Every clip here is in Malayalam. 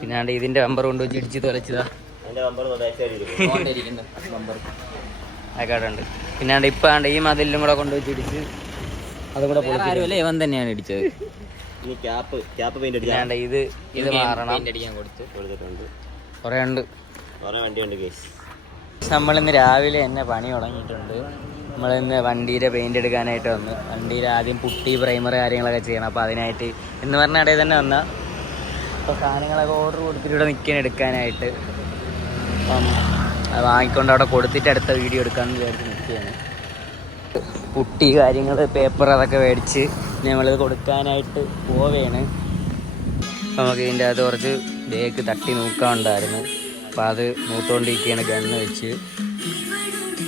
പിന്നെ ഇതിന്റെ നമ്പർ കൊണ്ട് വെച്ച് ഇടിച്ച് തുലച്ചതാ ആക്കാടുണ്ട്. പിന്നെ ഇപ്പൊ ഈ മതിലും കൂടെ കൊണ്ടുവച്ച് ഇടിച്ച് അതും കൂടെ പൊളിച്ചില്ല. ഇവൻ തന്നെയാണ് ഇടിച്ചത്. ഇത് മാറണം. കുറെ ഉണ്ട്. നമ്മളിന്ന് രാവിലെ തന്നെ പണി തുടങ്ങിയിട്ടുണ്ട്. നമ്മളിന്ന് വണ്ടിയുടെ പെയിന്റ് എടുക്കാനായിട്ട് വന്നു. വണ്ടിയിൽ ആദ്യം പുട്ടി പ്രൈമർ കാര്യങ്ങളൊക്കെ ചെയ്യണം. അപ്പോൾ അതിനായിട്ട് എന്ന് പറഞ്ഞ ഇടയിൽ തന്നെ വന്ന അപ്പോൾ സാധനങ്ങളൊക്കെ ഓർഡർ കൊടുത്തിട്ട് ഇവിടെ നിൽക്കാൻ എടുക്കാനായിട്ട്. അപ്പം അത് വാങ്ങിക്കൊണ്ട് അവിടെ കൊടുത്തിട്ട് അടുത്ത വീഡിയോ എടുക്കാമെന്ന് വിചാരിച്ച് നിൽക്കുകയാണ്. പുട്ടി കാര്യങ്ങൾ പേപ്പർ അതൊക്കെ മേടിച്ച് നമ്മളിത് കൊടുക്കാനായിട്ട് പോവുകയാണ്. നമുക്ക് ഇതിൻ്റെ അകത്ത് കുറച്ച് ബേക്ക് തട്ടി നോക്കാനുണ്ടായിരുന്നു. അപ്പോൾ അത് നൂത്തോണ്ടിരിക്കുകയാണ് ഗണ്ണ് വെച്ച്.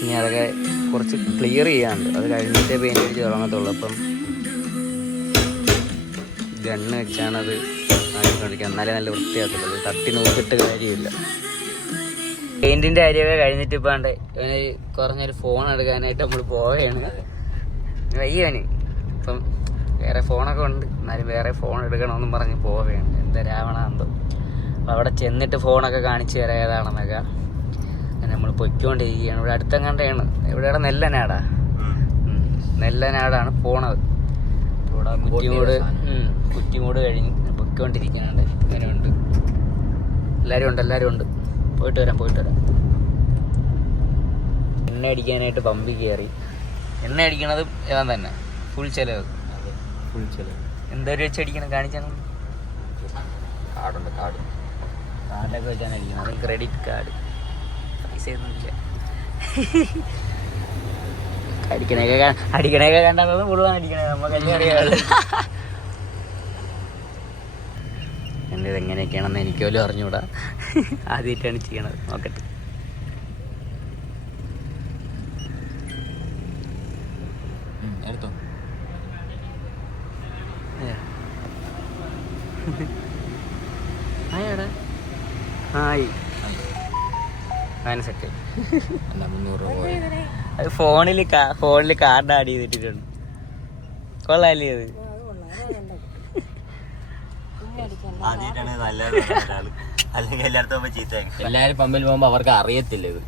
ഇനി അതൊക്കെ കുറച്ച് ക്ലിയർ ചെയ്യാനുണ്ട്. അത് കഴിഞ്ഞിട്ടേ പെയിൻ്റ് അടിച്ച് തുടങ്ങത്തുള്ളൂ. അപ്പം ഗണ്ണ് വെച്ചാണത് ആയിക്കൊണ്ടിരിക്കുക. എന്നാലേ നല്ല വൃത്തിയാകത്തുള്ളൂ. തട്ടി നോക്കിയിട്ട് കാര്യമില്ല. പെയിൻറ്റിൻ്റെ കാര്യമൊക്കെ കഴിഞ്ഞിട്ട് ഇപ്പാണ്ട് ഇവന് കുറഞ്ഞൊരു ഫോൺ എടുക്കാനായിട്ട് നമ്മൾ പോവുകയാണ്. വയ്യവന് ഇപ്പം വേറെ ഫോണൊക്കെ ഉണ്ട്, എന്നാലും വേറെ ഫോൺ എടുക്കണമെന്നും പറഞ്ഞ് പോവുകയാണ്. എന്തരാവണം എന്തോ. അപ്പോൾ അവിടെ ചെന്നിട്ട് ഫോണൊക്കെ കാണിച്ചു തരാം ഏതാണെന്നൊക്കെ. നമ്മൾ പൊയ്ക്കൊണ്ടിരിക്കുകയാണ്. ഇവിടെ അടുത്തെങ്ങാണ്ടാണ്. ഇവിടെയാണ് നെല്ലനാടാ. നെല്ലനാടാണ് പോണത്. ഇവിടെ കുറ്റിമൂട് കഴിഞ്ഞ് പൊയ്ക്കൊണ്ടിരിക്കുന്നുണ്ട്. ഇങ്ങനെയുണ്ട്. എല്ലാവരും ഉണ്ട്. പോയിട്ട് വരാം. എണ്ണ അടിക്കാനായിട്ട് പമ്പിൽ കയറി. എണ്ണ അടിക്കണത് ഇവൻ തന്നെ. ഫുൾ ചിലവ്. എന്തൊരു വെച്ച് അടിക്കണം കാണിച്ചാണ്. കാർഡൊക്കെ വെച്ചാണ് അടിക്കണം. അത് ക്രെഡിറ്റ് കാർഡ്. പൈസയൊന്നുമില്ല. അടിക്കണേക്കെ കണ്ടാൽ മുഴുവൻ അടിക്കണേ. നമുക്കല്ലേ അറിയാമല്ലോ. എൻ്റെ ഇതെങ്ങനെയൊക്കെയാണെന്ന് എനിക്ക് പോലും അറിഞ്ഞൂടാ. ആദ്യമായിട്ടാണ് ചെയ്യണത്. നോക്കട്ടെ. എടുത്തോ. സെറ്റ്. അത് ഫോണിൽ കാർഡ് ആഡ് ചെയ്തിട്ടുണ്ട്. കൊള്ളാല്ലേ അത്? എല്ലാരും പമ്പിൽ പോകുമ്പോ അവർക്ക് അറിയത്തില്ല ഇത്.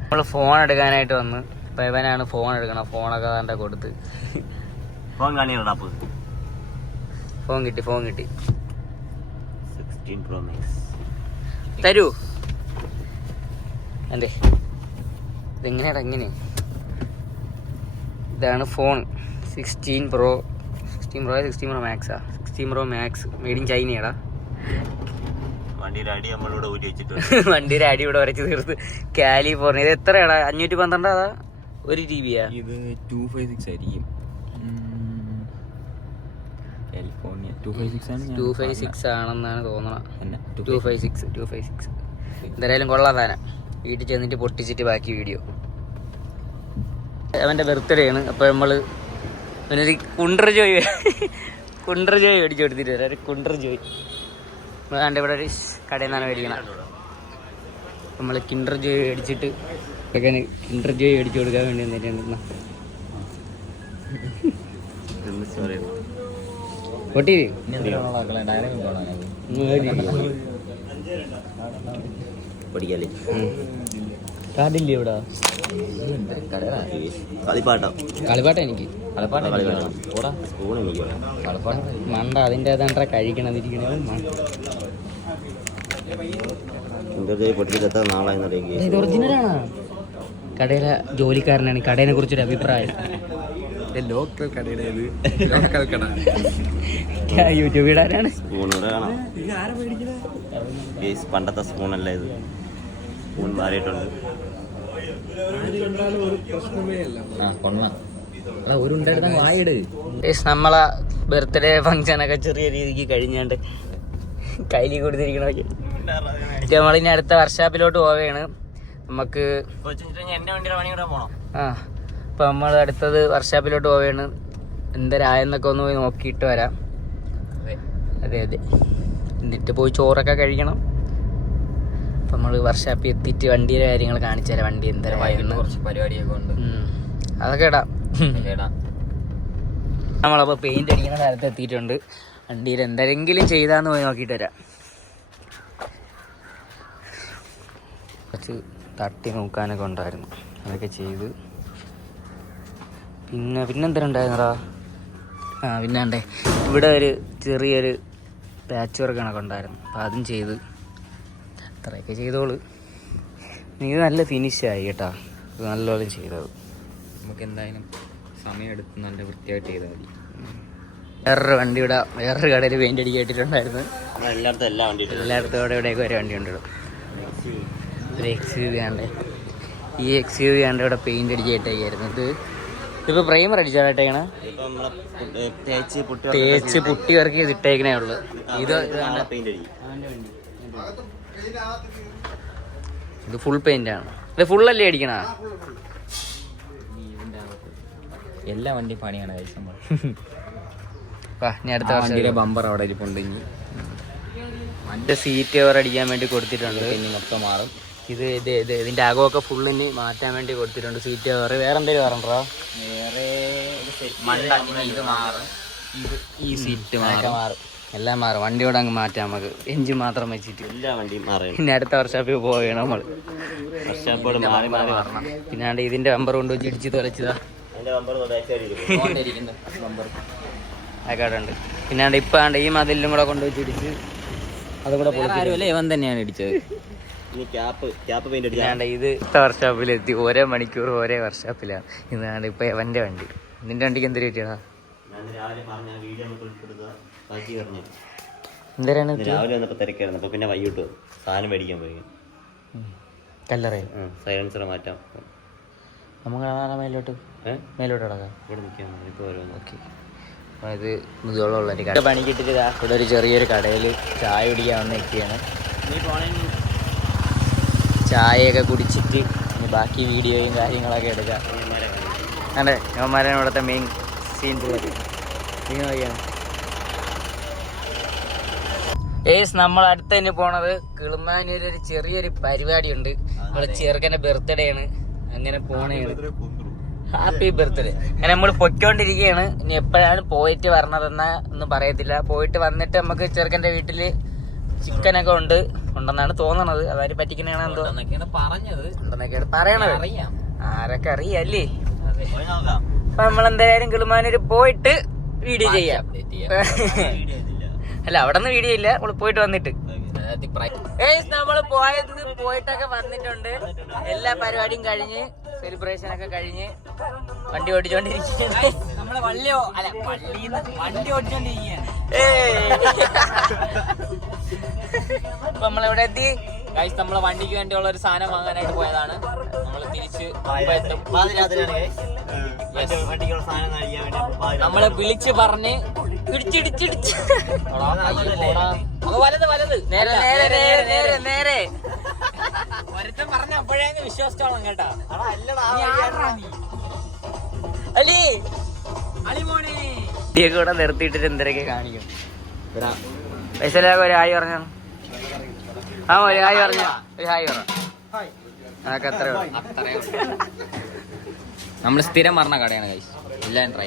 നമ്മള് ഫോൺ എടുക്കാനായിട്ട് വന്ന്. ഇപ്പൊ ഇവനാണ് ഫോൺ എടുക്കണം. ഫോണൊക്കെ കണ്ട കൊടുത്ത് ഫോൺ കിട്ടി 16 Pro Max തരൂ. അല്ലേ ഇതെങ്ങനെയാടാ ഇങ്ങനെ? ഇതാണ് ഫോൺ. 16 Pro Maxാ. 16 Pro Max മെയ്ഡ് ഇൻ ചൈനയാടാ. വണ്ടിയുടെ അടി ഇവിടെ വരച്ച് തീർത്ത്. കാലിഫോർണിയ. ഇത് എത്രയാടാ? 512 അതാ 1 GB? ഇത് 256 ആയിരിക്കും. കാലിഫോർണിയ 256 ആണെന്നാണ് തോന്നണത്. 256 എന്തായാലും കൊള്ളാം സാധനം. വീട്ടിൽ ചെന്നിട്ട് പൊട്ടിച്ചിട്ട് ബാക്കി വീഡിയോ. അവൻ്റെ ബർത്ത്ഡേ ആണ്. അപ്പോൾ നമ്മൾ അവനൊരു കുണ്ടർ ജോയ് മേടിച്ചു കൊടുത്തിട്ട് വരാം. ഒരു കുണ്ടർ ജോയ് കണ്ട് ഇവിടെ ഒരു കടയിൽ നിന്നാണ് മേടിക്കണം. നമ്മൾ കിൻഡർ ജോയ് മേടിച്ചിട്ട് കിൻഡർ ജോയ് മേടിച്ചു കൊടുക്കാൻ വേണ്ടി വന്നിട്ടുണ്ട്. പൊട്ടി കാർഡില്ലേ ഇവിടെ? കളിപ്പാട്ട എനിക്ക് മണ്ട. അതിൻ്റെ ഏതാണ്ടാ കഴിക്കണത് ഇരിക്കണത്. ഇത് ഒറിജിനലാണോ? കടയിലെ ജോലിക്കാരനാണ്. കടയിനെ കുറിച്ചൊരു അഭിപ്രായം. ലോക്കൽ കടയുടെ യൂട്യൂബിടാനാണ്. പണ്ടത്തെ സ്പൂണല്ല ഇത്. സ്പൂൺ മാറിയിട്ടുണ്ട്. നമ്മളെ ബർത്ത്ഡേ ഫംഗ്ഷനൊക്കെ ചെറിയ രീതിക്ക് കഴിഞ്ഞാണ്ട് കയ്യിൽ കൊടുത്തിരിക്കണൊക്കെ. നമ്മളിനി അടുത്ത വർക്ക്ഷോപ്പിലോട്ട് പോവുകയാണ്. നമുക്ക് അപ്പം നമ്മൾ അടുത്തത് വർക്ക്ഷോപ്പിലോട്ട് പോവുകയാണ്. എന്തരായെന്നൊക്കെ ഒന്ന് പോയി നോക്കിയിട്ട് വരാം. അതെ എന്നിട്ട് പോയി ചോറൊക്കെ കഴിക്കണം. അപ്പം നമ്മൾ വർക്ക്ഷോപ്പിൽ എത്തിയിട്ട് വണ്ടിയുടെ കാര്യങ്ങൾ കാണിച്ചു തരാം. വണ്ടി എന്തരായിരുന്നു, കുറച്ച് പരിപാടിയൊക്കെ ഉണ്ട്. അതൊക്കെ ഇടാം. നമ്മളപ്പോൾ പെയിന്റ് അടിക്കുന്ന സ്ഥലത്ത് എത്തിയിട്ടുണ്ട്. വണ്ടിയിൽ എന്തെങ്കിലും ചെയ്താന്ന് പോയി നോക്കിയിട്ട് വരാം. കുറച്ച് തട്ടി നോക്കാനൊക്കെ ഉണ്ടായിരുന്നു, അതൊക്കെ ചെയ്ത്. പിന്നെന്തിനും ഉണ്ടായിരുന്നടാ, പിന്നാണ്ടേ ഇവിടെ ഒരു ചെറിയൊരു പാച്ച് വർക്ക് കണക്ക് ഉണ്ടായിരുന്നു, അപ്പം അതും ചെയ്ത്. അത്രയൊക്കെ ചെയ്തോളൂ. നീ നല്ല ഫിനിഷായി കേട്ടോ, നല്ലോണം ചെയ്തത്. നമുക്ക് എന്തായാലും സമയം എടുത്ത് നല്ല വൃത്തിയായിട്ട് ചെയ്താൽ മതി. വേറൊരു വണ്ടി ഇവിടെ വേറൊരു കടയിൽ പെയിന്റ് അടിക്കാൻ ഇട്ടിട്ടുണ്ടായിരുന്നു. എല്ലായിടത്തും ഇവിടെയൊക്കെ ഒരു വണ്ടി ഉണ്ട്. ഒരു XUV ആണ്ടേ, ഈ XUV ആണ്ട് ഇവിടെ പെയിന്റ് അടിച്ചിട്ടേക്കായിരുന്നു. ഇതിപ്പോൾ പ്രൈമർ അടിച്ചാട്ടേക്കണ, തേച്ച് പുട്ടി വർക്ക് ചെയ്തിട്ടേക്കണേ ഉള്ളു. ഇത് ഫുൾ പെയിന്റ് ആണ്. ഇത് ഫുള്ളല്ലേ അടിക്കണ? എല്ലാ വണ്ടി പണിയാണ് കഴിച്ചു. ഇനി അടുത്ത വണ്ടിയുടെ ബമ്പർ അവിടെ ഇരിപ്പുണ്ട്. ഇനി വണ്ടി സീറ്റ് കവർ അടിക്കാൻ വേണ്ടി കൊടുത്തിട്ടുണ്ട്. ഇനി മൊത്തം മാറും. ഇതിന്റെ അകമൊക്കെ ഫുള്ളിന് മാറ്റാൻ വേണ്ടി കൊടുത്തിട്ടുണ്ട്, സീറ്റ് കവർ. വേറെ എന്തെങ്കിലും പറഞ്ഞോ? വേറെ ഇത് മാറും, ഈ സീറ്റ് മാറും, എല്ലാം മാറും. വണ്ടിയോടെ അങ്ങ് മാറ്റാം നമുക്ക്, എഞ്ചിൻ മാത്രം വെച്ചിട്ട്. എല്ലാ വണ്ടിയും മാറും. പിന്നെ അടുത്ത വർഷോപ്പിൽ പോവുകയാണ് നമ്മൾ. പിന്നാണ്ട് ഇതിന്റെ ബമ്പർ കൊണ്ട് വെച്ച് ഇടിച്ച് തുലച്ചതാ ആയിക്കോട്ടുണ്ട്. പിന്നാണ്ട് ഇപ്പാണ്ട് ഈ മതിലും കൂടെ കൊണ്ടുവച്ച് ഇടിച്ച് അതും കൂടെ ആരുമല്ലേ ഇവൻ തന്നെയാണ് ഇടിച്ചത്. പിന്നാണ്ട് ഇത് വർക്ക്ഷോപ്പിലെത്തി. ഓരോ മണിക്കൂർ ഓരോ വർക്ക്ഷോപ്പിലാണ്. ഇന്നാണ്ട് ഇപ്പൊ എവന്റെ വണ്ടി. നിന്റെ വണ്ടിക്ക് എന്തൊരു പറ്റിയാ? എന്തരാണ് രാവിലെ വന്നപ്പോ തിരക്കായിരുന്നു, അപ്പൊ പിന്നെ വൈകിട്ട് സാധനം മേടിക്കാൻ പോയി. കല്ലറ സൈലൻസർ മാറ്റാം. നമുക്ക് മേലോട്ട് കിടക്കാം. ഇവിടെ നിൽക്കാം ഇപ്പോൾ ഓരോന്ന്. ഓക്കെ, അപ്പോൾ ഇത് മുതലുള്ളൊരു കട പണി കിട്ടിട്ട് ഇവിടെ ഒരു ചെറിയൊരു കടയിൽ ചായ കുടിക്കാൻ വന്ന് നിൽക്കുകയാണ്. ചായയൊക്കെ കുടിച്ചിട്ട് ബാക്കി വീഡിയോയും കാര്യങ്ങളൊക്കെ എടുക്കാം. അതെ, യുവമാരാണ് ഇവിടുത്തെ മെയിൻ സീൻ ഉള്ളത്. നമ്മൾ അടുത്ത് തന്നെ പോണത് കിളിമാനൂര് ഒരു ചെറിയൊരു പരിപാടി ഉണ്ട്. നമ്മളെ ചെറുക്കന്റെ ബർത്ത്ഡേ ആണ്, അങ്ങനെ പോണേണ്. Happy birthday. അങ്ങനെ നമ്മൾ പൊയ്ക്കൊണ്ടിരിക്കുകയാണ്. ഇനി എപ്പോഴാണ് പോയിട്ട് വരണതെന്നാ ഒന്നും പറയത്തില്ല. പോയിട്ട് വന്നിട്ട് നമുക്ക് ചെറുക്കന്റെ വീട്ടില് ചിക്കനൊക്കെ ഉണ്ടെന്നാണ് തോന്നണത്. അതായത് പറ്റിക്കണാണ് എന്തോ ഉണ്ടെന്നൊക്കെയാണ് പറയണത്. ആരൊക്കെ അറിയല്ലേ. അപ്പൊ നമ്മളെന്തായാലും കിളിമാനൂര് പോയിട്ട് വീഡിയോ ചെയ്യാം. അല്ല, അവിടെ നിന്ന് വീഡിയോ ഇല്ല, നമ്മള് പോയിട്ട് വന്നിട്ട്. നമ്മള് പോയിട്ടൊക്കെ വന്നിട്ടുണ്ട്. എല്ലാ പരിപാടിയും കഴിഞ്ഞ്, സെലിബ്രേഷൻ ഒക്കെ കഴിഞ്ഞ് വണ്ടി ഓടിച്ചോണ്ടിരിക്കുകയാണ്. നമ്മളെ വണ്ടി ഓടിച്ചോണ്ടിരിക്കുകയാണ്. അപ്പൊ നമ്മളെവിടെ എത്തി? നമ്മളെ വണ്ടിക്ക് വേണ്ടിയുള്ള ഒരു സാധനം വാങ്ങാനായിട്ട് പോയതാണ്. നമ്മള് തിരിച്ച് നമ്മളെ വിളിച്ച് പറഞ്ഞ് ഇടിച്ചിടിച്ചിടിച്ച് വലത് നേരെ നേരെ നേരെ നേരെ നേരെ ഒരുത്തം പറഞ്ഞ അപ്പോഴേ വിശ്വസിച്ചോളാം കേട്ടാ. കൂടെ നിർത്തിയിട്ടിട്ട് എന്തൊക്കെ കാണിക്കും. പൈസലാക ഒരു ഹായ് പറഞ്ഞു. ഒരു ഹായ് പറഞ്ഞു, ഒരു ഹായ് പറഞ്ഞു. അതൊക്കെ അത്രേ നമ്മൾ സ്ഥിരം പറഞ്ഞ കടയാണ് കഴിച്ചു. എല്ലാം ട്രൈ